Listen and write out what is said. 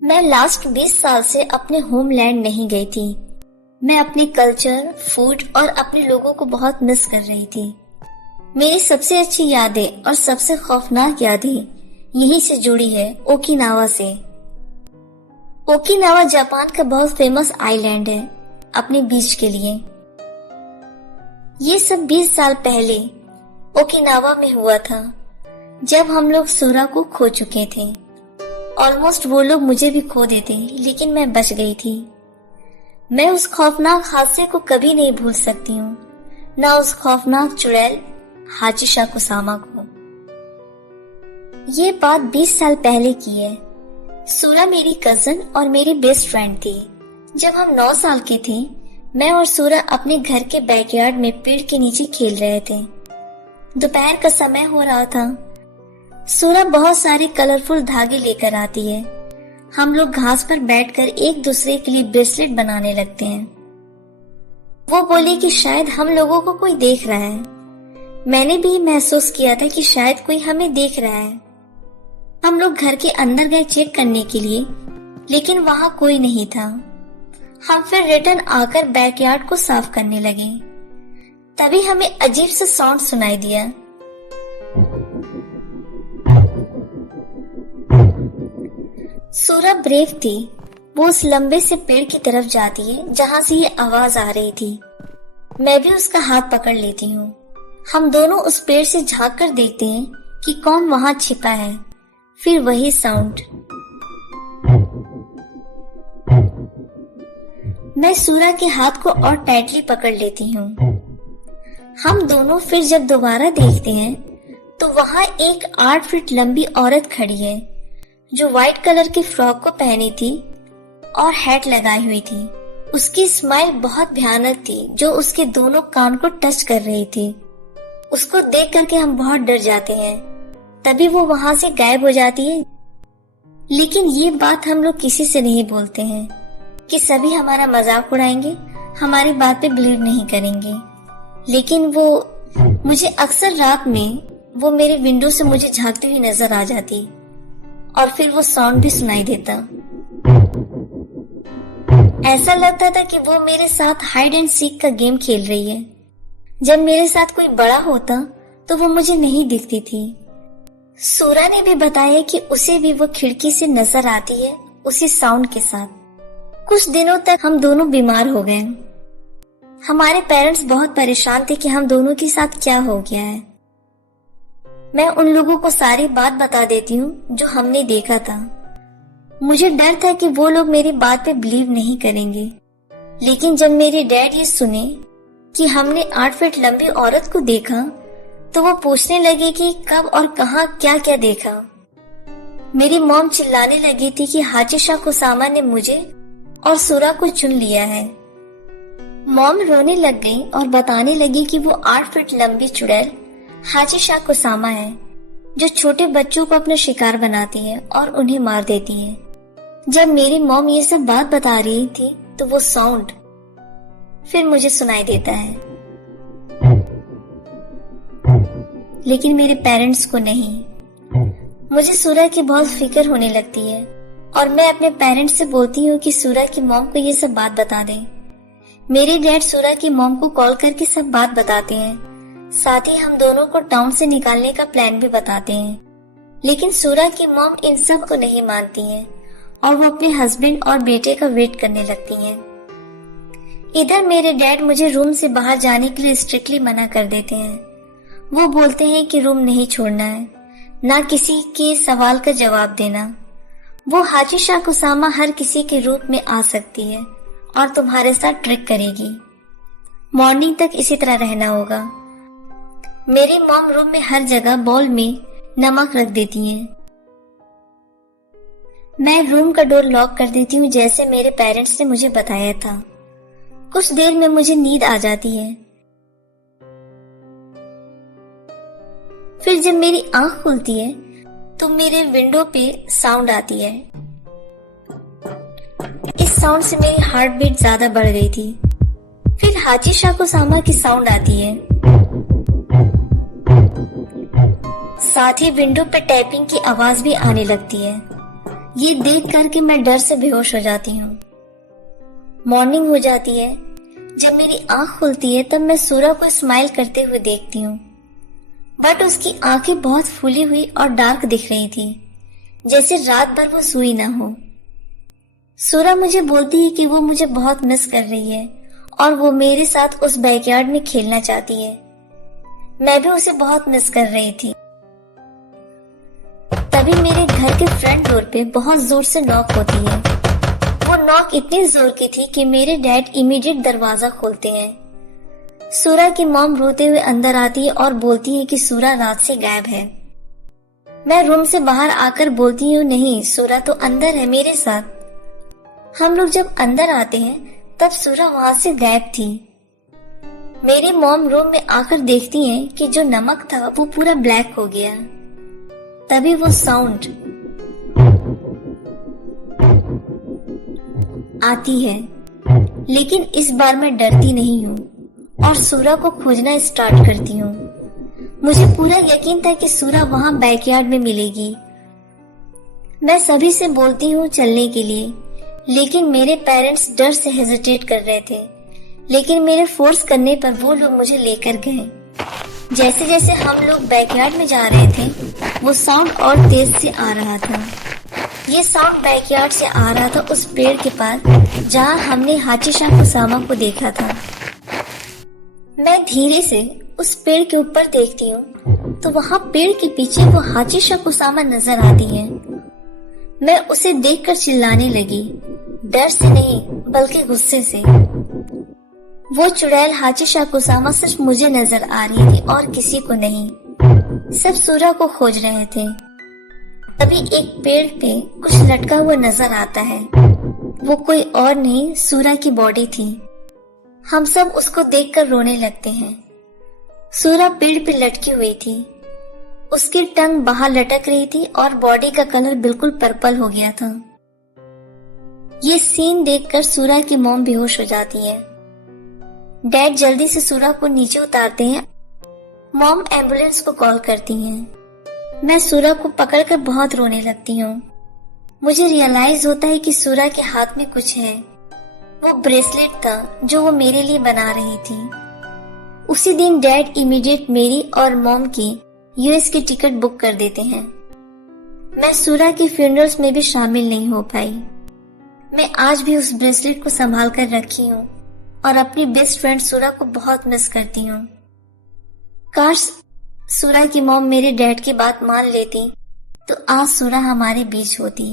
मैं लास्ट 20 साल से अपने होमलैंड नहीं गई थी। मैं अपने कल्चर, फूड और अपने लोगों को बहुत मिस कर रही थी। मेरी सबसे अच्छी यादें और सबसे खौफनाक यादें यहीं से जुड़ी है, ओकिनावा से। ओकिनावा जापान का बहुत फेमस आइलैंड है अपने बीच के लिए। ये सब 20 साल पहले ओकिनावा में हुआ था, जब हम लोग सूरा को खो चुके थे। ऑलमोस्ट वो लोग मुझे भी खो देते, लेकिन मैं बच गई थी। मैं उस खौफनाक हादसे को कभी नहीं भूल सकती हूँ, ना उस खौफनाक चुड़ैल हाचिशा कुसामा को। ये बात 20 साल पहले की है। सूरा मेरी कजन और मेरी बेस्ट फ्रेंड थी। जब हम 9 साल के थे, मैं और सूरा अपने घर के बैकयार्ड में पेड़ के नीचे खेल रहे थे। दोपहर का समय हो रहा था। सूरा बहुत सारे कलरफुल धागे लेकर आती है। हम लोग घास पर बैठकर एक दूसरे के लिए ब्रेसलेट बनाने लगते हैं। वो बोली कि शायद हम लोगों को कोई देख रहा है। मैंने भी महसूस किया था कि शायद कोई हमें देख रहा है। हम लोग घर के अंदर गए चेक करने के लिए, लेकिन वहां कोई नहीं था। हम फिर रिटर्न आकर बैकयार्ड को साफ करने लगे। तभी हमें अजीब सा साउंड सुनाई दिया। सूरा ब्रेव थी। वो उस लंबे से पेड़ की तरफ जाती है जहां से ये आवाज आ रही थी। मैं भी उसका हाथ पकड़ लेती हूँ। हम दोनों उस पेड़ से झांक कर देखते हैं कि कौन वहां छिपा है। फिर वही साउंड। मैं सूरा के हाथ को और टाइटली पकड़ लेती हूँ। हम दोनों फिर जब दोबारा देखते हैं तो वहां एक 8 फीट लंबी औरत खड़ी है, जो व्हाइट कलर की फ्रॉक को पहनी थी और हैट लगाई हुई थी। उसकी स्माइल बहुत भयानक थी, जो उसके दोनों कान को टच कर रही थी। उसको देख करके हम बहुत डर जाते हैं। तभी वो वहां से गायब हो जाती है। लेकिन ये बात हम लोग किसी से नहीं बोलते हैं कि सभी हमारा मजाक उड़ाएंगे, हमारी बात पे बिलीव नहीं करेंगे। लेकिन वो मुझे अक्सर रात में वो मेरे विंडो से मुझे झांकती हुई नजर आ जाती और फिर वो साउंड भी सुनाई देता। ऐसा लगता था कि वो मेरे साथ हाइड एंड सीक का गेम खेल रही है। जब मेरे साथ कोई बड़ा होता तो वो मुझे नहीं दिखती थी। सूरा ने भी बताया कि उसे भी वो खिड़की से नजर आती है, उसी साउंड के साथ। कुछ दिनों तक हम दोनों बीमार हो गए। हमारे पेरेंट्स बहुत परेशान थे कि हम दोनों के साथ क्या हो गया है। मैं उन लोगों को सारी बात बता देती हूँ जो हमने देखा था। मुझे डर था कि वो लोग मेरी बात पे बिलीव नहीं करेंगे। लेकिन जब मेरे डैड ये सुने कि हमने 8 फीट लंबी औरत को देखा, तो वो पूछने लगे कि कब और कहाँ क्या क्या देखा। मेरी मॉम चिल्लाने लगी थी कि हाचिशा कुसामा ने मुझे और सूरा को चुन लिया है। मॉम रोने लग गई और बताने लगी कि वो 8 फीट लंबी चुड़ैल हाचिशा कुसामा है, जो छोटे बच्चों को अपना शिकार बनाती है और उन्हें मार देती है। जब मेरी मॉम ये सब बात बता रही थी तो वो साउंड फिर मुझे सुनाई देता है, लेकिन मेरे पेरेंट्स को नहीं। मुझे सूरा की बहुत फिक्र होने लगती है और मैं अपने पेरेंट्स से बोलती हूँ कि सूरा की मॉम को ये सब बात बता दे। मेरे डैड सूरा की मॉम को कॉल करके सब बात बताते हैं। साथ ही हम दोनों को टाउन से निकालने का प्लान भी बताते हैं। लेकिन सूरा की मॉम इन सब को नहीं मानती हैं और वो अपने हस्बैंड और बेटे का वेट करने लगती हैं। इधर मेरे डैड मुझे रूम से बाहर जाने के लिए स्ट्रिक्टली मना कर देते हैं। वो बोलते हैं कि रूम नहीं छोड़ना है, ना किसी के सवाल का जवाब देना। वो हाचिशा कुसामा हर किसी के रूप में आ सकती है और तुम्हारे साथ ट्रिक करेगी। मॉर्निंग तक इसी तरह रहना होगा। मेरी मॉम रूम में हर जगह बाउल में नमक रख देती हैं। मैं रूम का डोर लॉक कर देती हूँ, जैसे मेरे पेरेंट्स ने मुझे बताया था। कुछ देर में मुझे नींद आ जाती है। फिर जब मेरी आंख खुलती है तो मेरे विंडो पे साउंड आती है। इस साउंड से मेरी हार्ट बीट ज्यादा बढ़ गई थी। फिर हाचिशा कुसामा की साउंड आती है। साथ ही विंडो पे टैपिंग की आवाज भी आने लगती है। ये देख कर के मैं डर से बेहोश हो जाती हूँ। मॉर्निंग हो जाती है। जब मेरी आंख खुलती है तब मैं सूरा को स्माइल करते हुए देखती हूँ, बट उसकी आंखें बहुत फूली हुई और डार्क दिख रही थी, जैसे रात भर वो सोई ना हो। सूरा मुझे बोलती है कि वो मुझे बहुत मिस कर रही है और वो मेरे साथ उस बैकयार्ड में खेलना चाहती है। मैं भी उसे बहुत मिस कर रही थी। तभी मेरे घर के फ्रंट डोर पे बहुत जोर से नॉक होती है। वो नॉक इतनी जोर की थी कि मेरे डैड इमीडिएट दरवाजा खोलते हैं। सूरा की मॉम रोते हुए अंदर आती है और बोलती है कि सूरा रात से गायब है। मैं रूम से बाहर आकर बोलती हूँ, नहीं, सूरा तो अंदर है मेरे साथ। हम लोग जब अंदर आते हैं तब सूरा वहां से गायब थी। मेरी मॉम रूम में आकर देखती हैं कि जो नमक था वो पूरा ब्लैक हो गया। तभी वो साउंड आती है, लेकिन इस बार मैं डरती नहीं हूँ और सूरा को खोजना स्टार्ट करती हूँ। मुझे पूरा यकीन था कि सूरा वहां बैकयार्ड में मिलेगी। मैं सभी से बोलती हूँ चलने के लिए, लेकिन मेरे पेरेंट्स डर से हेजिटेट कर रहे थे। लेकिन मेरे फोर्स करने पर वो लोग मुझे लेकर गए। जैसे जैसे हम लोग बैकयार्ड में जा रहे थे, वो साउंड और तेज से आ रहा था। ये साउंड बैकयार्ड से आ रहा था उस पेड़ के पास जहाँ हमने हाचीशा कुसामा को देखा था। मैं धीरे से उस पेड़ के ऊपर देखती हूँ तो वहाँ पेड़ के पीछे वो हाचीशा कुसामा नजर आती है। मैं उसे देखकर चिल्लाने लगी, डर से नहीं बल्कि गुस्से से। वो चुड़ैल हाचीशा कुसामा सिर्फ मुझे नजर आ रही थी और किसी को नहीं। सब सूरा को खोज रहे थे। तभी एक पेड़ पे कुछ लटका हुआ नजर आता है। वो कोई और नहीं, सूरा की बॉडी थी। हम सब उसको देखकर रोने लगते हैं। सूरा पेड़ पे लटकी हुई थी। उसकी टंग बाहर लटक रही थी और बॉडी का कलर बिल्कुल पर्पल हो गया था। ये सीन देखकर सूरा की मॉम बेहोश हो जाती है। डैड जल्दी से सूरा को नीचे उतारते हैं। मॉम एम्बुलेंस को कॉल करती हैं। मैं सूरा को पकड़कर बहुत रोने लगती हूँ। मुझे रियलाइज होता है कि सूरा के हाथ में कुछ है। वो ब्रेसलेट था जो वो मेरे लिए बना रही थी। उसी दिन डैड इमीडिएट मेरी और मॉम की यूएस की टिकट बुक कर देते हैं। मैं सूरा की फ्यूनरल्स में भी शामिल नहीं हो पाई। मैं आज भी उस ब्रेसलेट को संभाल कर रखी हूँ और अपनी बेस्ट फ्रेंड सूरा को बहुत मिस करती हूँ। काश सूरा की मॉम मेरे डैड की बात मान लेती तो आज सूरा हमारे बीच होती।